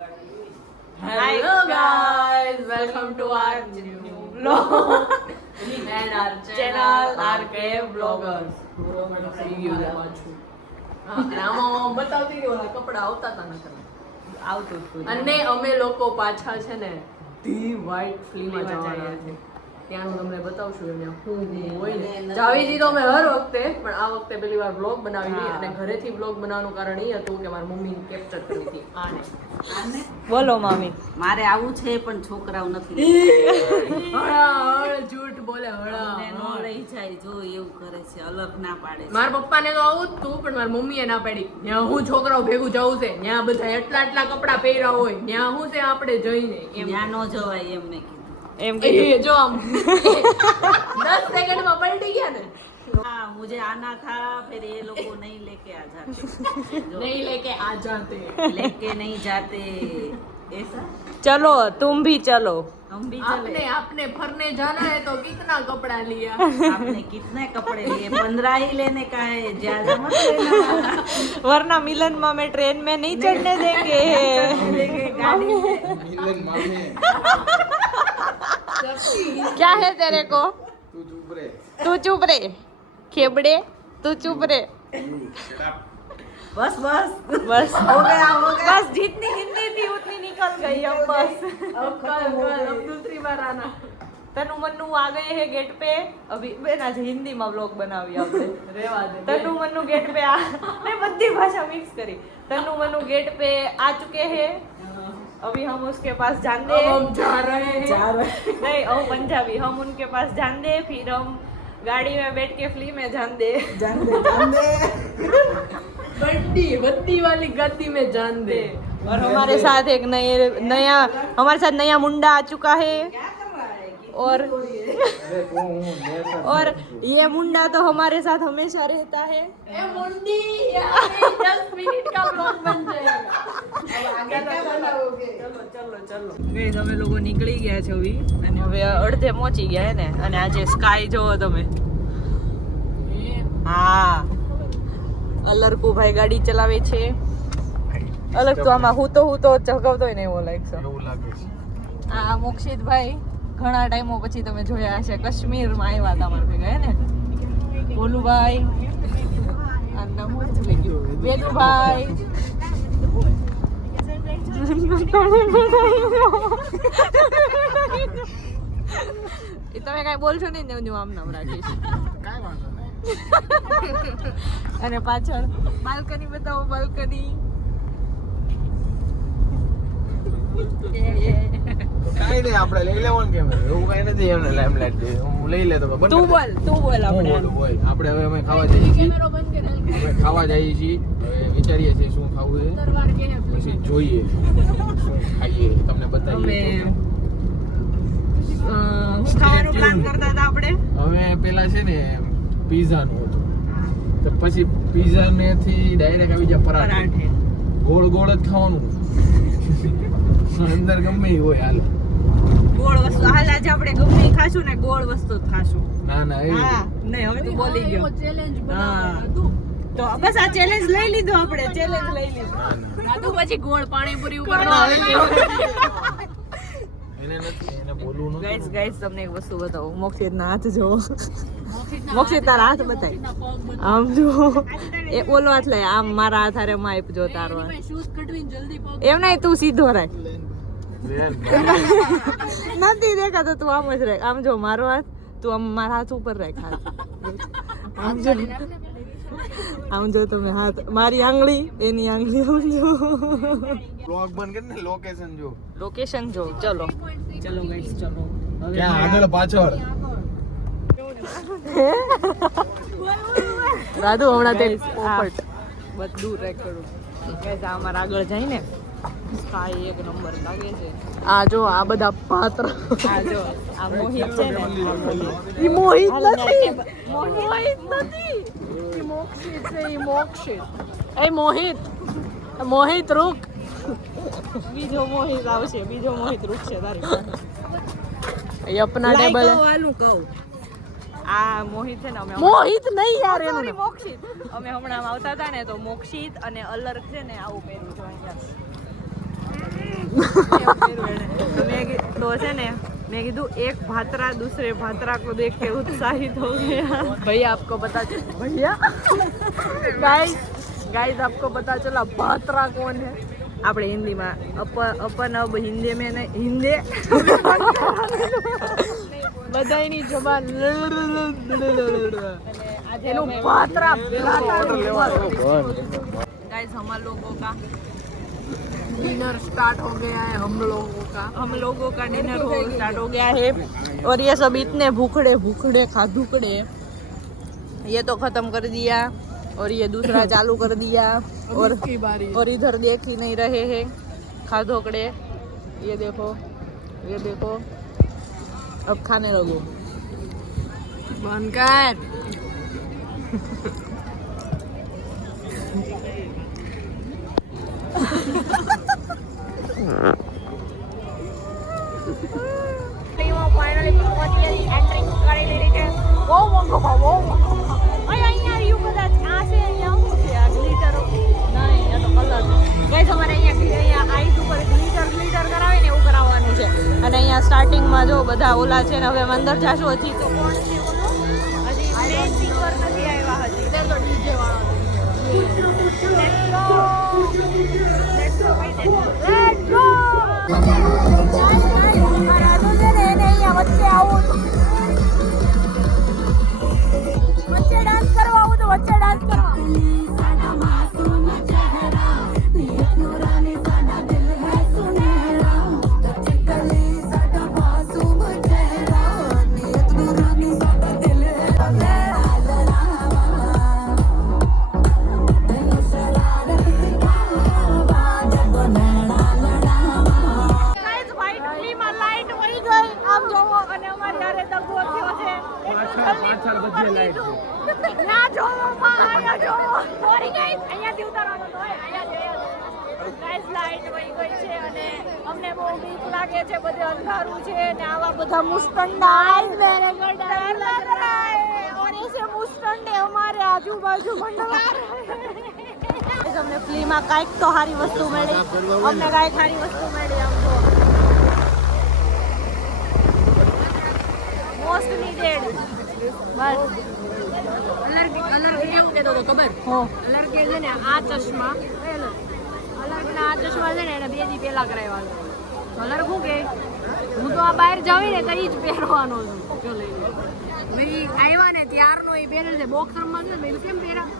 Hello guys, welcome to our new vlog and our channel RK Vloggers. આમાં બતાવતી કે ઓલા કપડા આવતા હતા નકર આવતું હતું અને અમે લોકો પાછા છે ને ધી વ્હાઇટ ફિલ્મમાં જવાના છે. ત્યાંનું તમને બતાવશું એમને શું હોય ને જાવીજી તો અમે હર વખતે પણ આ વખતે પહેલી વાર બ્લોગ બનાવી અને ઘરેથી બ્લોગ બનાવવાનું કારણ એ હતું કે મારી મમ્મીને કેપ્ચર કરી હતી આને. બોલો મમ્મી. મારે આવું છે પણ છોકરાઓ નથી. જૂઠ બોલે હળા નો લઈ જાય જો એવું કરે છે, અલગ ના પાડે છે. મારા પપ્પાને તો આવું જ તું પણ મારી મમ્મીએ ના પાડી. ત્યાં હું છોકરાઓ ભેગું જવું છે, ત્યાં બધા એટલા કપડા પહેર્યા હોય, ત્યાં હું છે આપણે જઈને એમ ત્યાં નો જવાય એમ મેં કીધું. એમ કે જો આમ 10 સેકન્ડમાં પલટી ગયા ને. हाँ मुझे आना था फिर ये लोग नहीं लेके आ जाते. नहीं लेके आ जाते, लेके नहीं जाते ऐसा. चलो तुम भी चलो. हम भी आपने चले. आपने फरने जाना है तो कितना कपड़ा लिया? आपने कितने कपड़े लिए? 15 ही लेने का है, ज्यादा मत लेना. वरना मिलन में मैं ट्रेन में नहीं चढ़ने देंगे. गाड़ी में. क्या है तेरे को? तू चुप रे. खेबड़े तू चुप रे. बस बस बस हो गया बस जितनी हिंदी थी उतनी निकल गई अब बस. अब दूसरी बार आना. तनु मन्नू आ गए हैं गेट पे. अभी बेन आज हिंदी में व्लॉग बनावी આપણે. रेवा दे. तनु मन्नू गेट पे आ मैं बद्दी भाषा मिक्स करी. तनु मन्नू गेट पे आ चुके हैं. अभी हम उसके पास जाने अब हम जा रहे हैं. नहीं हम पंजाबी. हम उनके पास जान दे फिर हम गाड़ी में बैठ के फ्ली में जान दे. बड्डी बद्दी वाली गति में जान दे. और हमारे साथ एक नया हमारे साथ नया मुंडा आ चुका है. और ये मुंडा तो हमारे साथ हमेशा रहता है. ए मुंडी यार 10 मिनट का ब्लॉग बन जाएगा. ચલો ગઈસ અમે લોકો નીકળી ગયા છે હવે અને હવે અડધે પહોંચી ગયા હે ને. અને આજે સ્કાય જોવો તમે. હા અલરકુ ભાઈ ગાડી ચલાવે છે. અલગ તો આમાં હું તો ચગવતો હોય ને એવો લાગે છે. આ મોક્ષિત ભાઈ ઘણા ટાઈમો પછી તમે જોયા હશે કાશ્મીરમાં આવ્યા હતા અમારા ભેગા હે ને. ભોલુભાઈ આ નામ શું છે વેલુભાઈ. તમે કઈ બોલશો નહીં ને હું આમ નામ રાખીશ. અને પાછળ બાલ્કની બતાવો. બાલ્કની કાઈ નહીં આપણે લઈ લેવાનું કેમ એવું કઈ નથી. એમને લાઈમલાઈટ દે હું લઈ લેતો. તું બોલ આપણે આપણે હવે અમે ખાવા જઈએ છીએ. અમે ખાવા જઈએ છીએ. હવે વિચારીએ છીએ શું ખાવું છે, પછી જોઈએ શું ખાઈએ તમને બતાવીએ. હું ખાવાનું પ્લાન કરતા હતા આપણે. હવે પેલા છે ને પીઝા નું હતું તો પછી પીઝા ને થી ડાયરેક્ટ આવી જાય પરાઠે. ગોળ ગોળ જ ખાવાનું. અંદર ગમે એ હોય હાલો. ગોળ વસ્તુ હાલ આજે આપણે ગમે ઈ ખાશું ને ગોળ વસ્તુ જ ખાશું. ના ના એ હા નહીં હવે તું બોલી ગયો. ચેલેન્જ હા બનાવવાનું હતું. તો બસ આ ચેલેન્જ લઈ લીધું આપણે. ચેલેન્જ લઈ લીધું. ના ના આ તો પછી ગોળ પાણીપુરી ઉપર નો આવે. એને નથી એને બોલવું નથી. ગાઈસ તમને એક વસ્તુ બતાવું. મોક્ષિત ના હાથ જોવો. મોક્ષિત તારા હાથ બતાય. આમ જો એ ઓલો હાથ લઈ આમ મારા હાથ હારે માપ જો તારો હાથ. શૂઝ કઢવીને જલ્દી પગ. એમ નહીં તું સીધો રાખ. બેન, નથી દેખાતો તું આમ જ રાખ. આમ જો મારો હાથ તું આમ મારા હાથ ઉપર રાખ. હાથ આમ જો આમ જો તમે હાથ મારી આંગળી એની આંગળી આમ જો. બ્લોગ બંધ કરીને લોકેશન જો. લોકેશન જો. ચલો ચલો ગાઈસ ચલો. ક્યાં આગળ પાછળ રાધુ હમણાં તે પોપટ બધું રેક કરું. ગાઈસ આ અમારા આગળ જાય ને સ્કાય એક નંબર લાગે છે. આ જો આ બધા પાત્ર. આ જો આ મોહિત છે ને. ઈ મોહિત નથી. મોહિત નથી. ઈ મોક્ષિત છે. ઈ મોક્ષિત. એ મોહિત મોહિત રૂક. બીજો મોહિત આવશે. બીજો મોહિત રૂકશે તારી પાસે. એ અપના ટેબલ વાલું કહું. આ મોહિત છે ને અમે મોહિત નહીં યાર એનું Sorry, મોક્ષિત. અમે હમણાં આવતા હતા ને તો મોક્ષિત અને અલર્ક છે ને આવું પહેર્યું છે અહીંયા. तो है ने मैं कीधु एक भातरा दूसरे भातरा को देख के उत्साहित हो गया। भैया आपको पता चला भैया गाइस आपको पता चला भातरा कौन है? આપણે હિન્દીમાં अपन अब हिंदी में नहीं हिंदी બધાયની જબાન એનું ભાતરા गाइस हम लोगों का डिनर स्टार्ट हो गया है। हम लोगों का डिनर स्टार्ट हो गया है और ये सब इतने भूखड़े खाधुकड़े ये तो खत्म कर दिया और ये दूसरा चालू कर दिया और इधर देख ही नहीं रहे हैं खाधोकड़े। ये देखो अब खाने लगो बनकर फाइनली एंट्री કરી લીધી છે। બહુ મોંઘો ભાવ અહીંયા રહ્યું કદાચ આ છે અહીંયા શું છે આ ગ્લિટર નહીં આ તો કલર ગાઈસ અમારે અહીંયા આઈસ ઉપર ગ્લિટર કરાવે ને એવું કરાવવાનું છે અને અહીંયા સ્ટાર્ટિંગમાં જો બધા ઓલા છે ને હવે અંદર જાશું હજી તો કોણ છે ઓલો હજી મેન સિંગર નથી આવ્યા હજી તો ડીજે વાળો લેટ્સ ગો વચ્ચે આવું વચ્ચે ડાન્સ કરવા આવું તો વચ્ચે ડાન્સ કરવા અમને બહુ બીક લાગે છે બધે અંધારું છે ને આવા બધા મુસ્ટંડા मेरे को डर लग रहा है और ऐसे मुस्टंडे हमारे आजू-बाजू मंडरा रहे हमने फ्ली માં કાઈક તો સારી વસ્તુ મળી અમને કાઈક સારી વસ્તુ મળી આમ તો મોસ્ટ નીડેડ બસ કલર કેવું કહેતો તો ખબર કલર કે છે ને આ ચશ્મા કલરના આ ચશ્મા છે ને એને 2 દી પહેલા કરાવ્યા કલર શું કે હું તો આ બહાર જાઉં ને તો એ જ પહેરવાનો છું જો લઈને ભાઈ આવ્યા ને ત્યારનો એ પહેરે છે બોક્સરમાં છે મેં કેમ પહેર્યા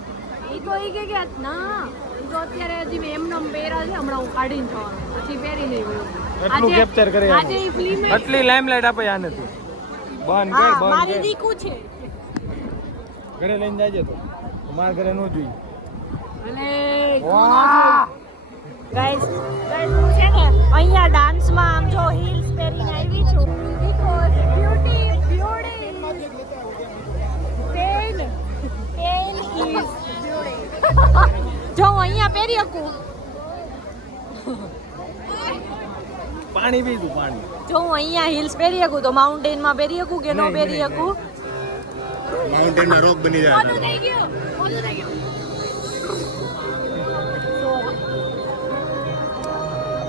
એ તો એ કે ના એ તો અત્યારે હજી મેં એમને પહેર્યા છે હમણાં હું કાઢીને થવાનું પછી પહેરી નહીં ગયું એટલું કેપ્ચર કરે આજે એ ફિલ્મ આટલી લાઇમલાઇટ આપે આ નથી બંધ કર મારી દીકુ છે ઘરે લઈને જાજે તો તમારા ઘરે નો જોઈ અને ગાઈસ હું છે ને અહીંયા ડાન્સમાં આમ જો હીલ્સ પહેરીને આવી છું because beauty pain is beauty જો હું અહીંયા પહેરી શકું પાણી પીધું પાણી જો હું અહીંયા હીલ્સ પહેરી શકું તો માઉન્ટેનમાં પહેરી શકું કે નો પહેરી શકું માઉન્ટેન ના રોગ બની જાય મોટું થઈ ગયું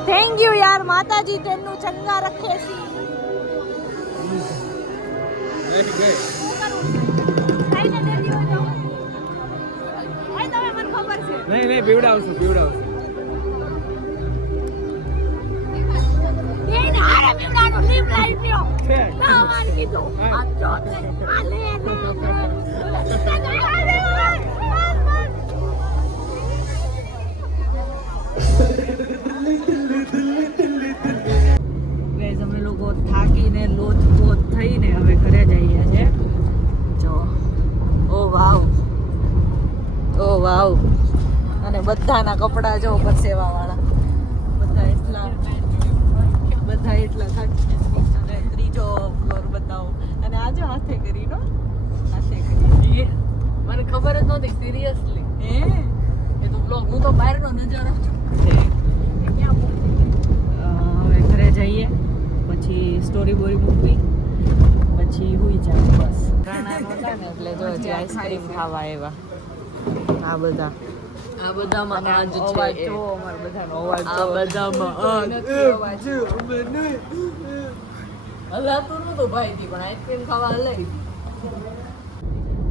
થેન્ક યુ યાર માતાજી તેનું ચંગા રખે છે નહીં પીવડાવશું અમે લોકો થાકીને લોથપોથ થઈને હવે ઘરે જઈએ છે જો ઓ વાવ અને બધાના કપડા જો પરસેવા વાળા બધા એટલા થાકી અને ત્રીજો ફ્લોર બતાવો અને આજે હાથે કરી મને ખબર જ નહોતી સિરિયસલી એ તો બ્લોગ હું તો બહારનો નજારો છું હવે ઘરે જઈએ પછી સ્ટોરી બોરી મૂકવી પછી હુઈ જાય બસ પ્રાણાયામ હતા ને એટલે જો જે આઈસ્ક્રીમ ખાવા આવ્યા આ બધા આ બધામાં આ જ અવાજ છે જો અમાર બધાનો અવાજ આ જો બધામાં આ નથી અવાજ. હલાતું નતું ભાઈ થી પણ આઈસ્ક્રીમ ખાવા હલાઈ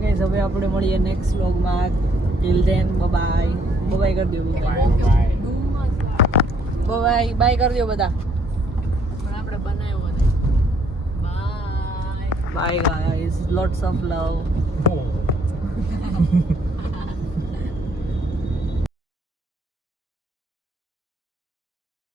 Guys, હવે આપણે મળીએ નેક્સ્ટ વ્લોગમાં. ટિલ ધેન બાય બાય કરી દો બાય બાય બાય બાય કરી દો બધા. પણ આપણે બનાવ્યો નહીં bye bye guys, lots of love. Oh.